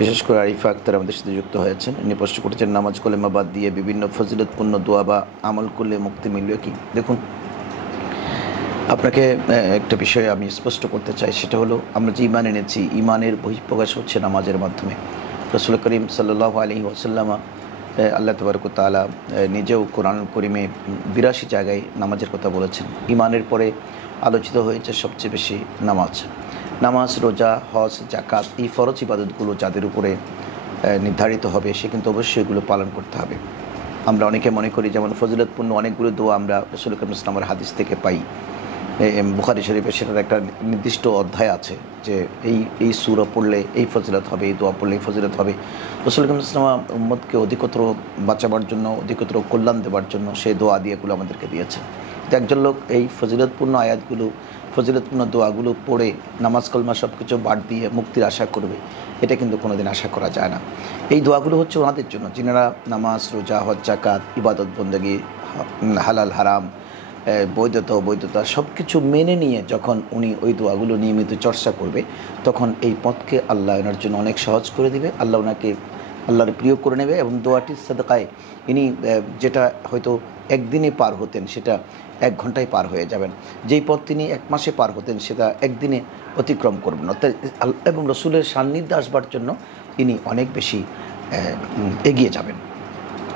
বিশেষ করে আরিফা আক্তার আমাদের সাথে যুক্ত হয়েছেন। ইনি প্রশ্ন করেছেন, নামাজ কলেমা বাদ দিয়ে বিভিন্ন ফজিলতপূর্ণ দোয়া বা আমল করলে মুক্তি মিলবে কি? দেখুন, আপনাকে একটা বিষয় আমি স্পষ্ট করতে চাই, সেটা হলো আমরা যে ঈমান এনেছি, ঈমানের বহিঃপ্রকাশ হচ্ছে নামাজের মাধ্যমে। রাসূল করিম সাল্লাল্লাহু আলাইহি ওয়াসাল্লাম, আল্লাহ তাবারক ওয়া তাআলা নিজেও কোরআনুল কারীমে ৮২ জায়গায় নামাজের কথা বলেছেন। ঈমানের পরে আলোচিত হয়েছে সবচেয়ে বেশি নামাজ। নামাজ, রোজা, হজ, জাকাত, এই ফরজ ইবাদতগুলো যাদের উপরে নির্ধারিত হবে, সে কিন্তু অবশ্যই এগুলো পালন করতে হবে। আমরা অনেকে মনে করি যেমন ফজিলতপূর্ণ অনেকগুলো দোয়া আমরা রাসূল করিম সাল্লাল্লাহু আলাইহি ওয়াসাল্লামের হাদিস থেকে পাই। বুখারী শরীফে সেটার একটা নির্দিষ্ট অধ্যায় আছে যে এই সূরা পড়লে এই ফজিলত হবে, এই দোয়া পড়লে এই ফজিলত হবে। রাসূল করিম সাল্লাল্লাহু আলাইহি ওয়াসাল্লাম উম্মতকে অধিকতর বাঁচাবার জন্য, অধিকতর কল্যাণ দেওয়ার জন্য সেই দোয়া দিয়েগুলো আমাদেরকে দিয়েছে। তো একজন লোক এই ফজিলতপূর্ণ আয়াতগুলো, ফজিলতপূর্ণ দোয়াগুলো পড়ে নামাজ কলমা সব কিছু বাদ দিয়ে মুক্তির আশা করবে, এটা কিন্তু কোনোদিন আশা করা যায় না। এই দোয়াগুলো হচ্ছে ওনাদের জন্য যিনারা নামাজ, রোজা, হজ, জাকাত, ইবাদত বন্দেগী, হালাল হারাম, বৈধতা সব কিছু মেনে নিয়ে যখন উনি ওই দোয়াগুলো নিয়মিত চর্চা করবে, তখন এই পথকে আল্লাহ ওনার জন্য অনেক সহজ করে দিবে। আল্লাহ ওনাকে আল্লাহর প্রিয় করে নেবে এবং দোয়াটির সাদকায় ইনি যেটা হয়তো একদিনে পার হতেন, সেটা ১ ঘন্টায় পার হয়ে যাবেন। যেই পথ তিনি ১ মাসে পার হতেন, সেটা একদিনে অতিক্রম করবেন। অর্থাৎ এবং রসুলের সান্নিধ্যে আসবার জন্য ইনি অনেক বেশি এগিয়ে যাবেন।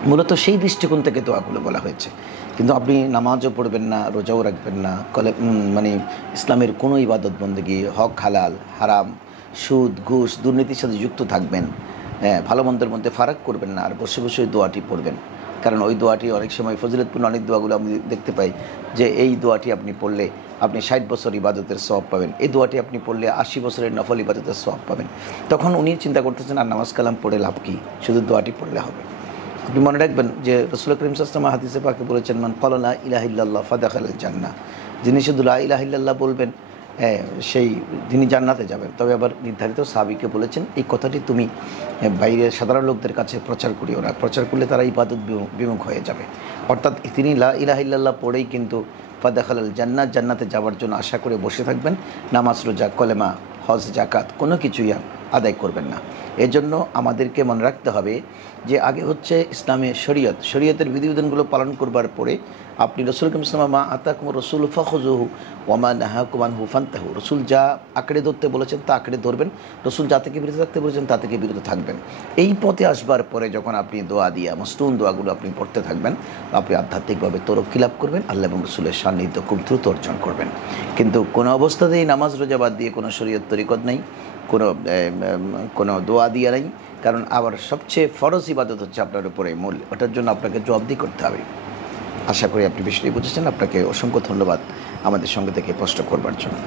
মূলত সেই দৃষ্টিকোণ থেকে দোয়াগুলো বলা হয়েছে। কিন্তু আপনি নামাজও পড়বেন না, রোজাও রাখবেন না, মানে ইসলামের কোনো ইবাদত বন্দেগী, হক হালাল, হারাম, সুদ, ঘুষ, দুর্নীতির সাথে যুক্ত থাকবেন, ভালো মন্দের মধ্যে ফারাক করবেন না, আর বসে বসে ওই দোয়াটি পড়বেন। কারণ ওই দোয়াটি অনেক সময় ফজিলতপূর্ণ অনেক দোয়াগুলো আমি দেখতে পাই যে এই দোয়াটি আপনি পড়লে আপনি ৬০ বছর ইবাদতের সওয়াব পাবেন, এই দোয়াটি আপনি পড়লে ৮০ বছরের নফল ইবাদতের সওয়াব পাবেন। তখন উনি চিন্তা করতেছেন, আর নামাজ কালাম পড়ে লাভ কী, শুধু দোয়াটি পড়লে হবে। আপনি মনে রাখবেন যে রাসূল করিম সাল্লাল্লাহু আলাইহি ওয়াসাল্লাম হাদিসে পাকে বলেছেন, মান ক্বালা লা ইলাহা ইল্লাল্লাহ ফাদাখালাল জান্নাহ, যিনি শুধু লা ইলাহা ইল্লাল্লাহ বলবেন সেই তিনি জান্নাতে যাবেন। তবে আবার নির্ধারিত সাহাবীকে বলেছেন, এই কথাটি তুমি বাইরের সাধারণ লোকদের কাছে প্রচার করিও না, প্রচার করলে তারা ইবাদত বিমুখ হয়ে যাবে। অর্থাৎ তিনি লা ইলাহা ইল্লাল্লাহ পড়েই কিন্তু ফাদাখালাল জান্নাহ, জান্নাতে যাওয়ার জন্য আশা করে বসে থাকবেন। নামাজ, রোজা, কলেমা, হজ, জাকাত কোনো কিছুই আদায় করবেন না। এজন্য আমাদেরকে মনে রাখতে হবে যে আগে হচ্ছে ইসলামে শরীয়তের বিধিবিধানগুলো পালন করবার পরে আপনি রাসূল করিম সাল্লাল্লাহু আলাইহি ওয়াসাল্লাম মা আতাকুম রাসূলু ফাখুযুহু ওয়া মা নাহাকুম আনহু ফান্তাহু, রাসূল যা আঁকড়ে ধরতে বলেছেন তা আঁকড়ে ধরবেন, রাসূল যা থেকে বিরত থাকতে বলেছেন তা থেকে বিরত থাকবেন। এই পথে আসবার পরে যখন আপনি দোয়া দিয়া মসনুন দোয়াগুলো আপনি পড়তে থাকবেন, আপনি আধ্যাত্মিকভাবে তরক্কি লাভ করবেন, আল্লাহ এবং রাসূলের সান্নিধ্য খুব দ্রুত অর্জন করবেন। কিন্তু কোনো অবস্থাতেই নামাজ রোজা বাদ দিয়ে কোনো শরীয়ত তরিকত নেই, কোনো দোয়া দিয়া নেই। কারণ আবার সবচেয়ে ফরজ ইবাদত হচ্ছে আপনার উপরে মূল, ওটার জন্য আপনাকে জবাবদিহি করতে হবে। আশা করি আপনি বিষয়টি বুঝেছেন। আপনাকে অসংখ্য ধন্যবাদ আমাদের সঙ্গে থেকে প্রশ্ন করবার জন্য।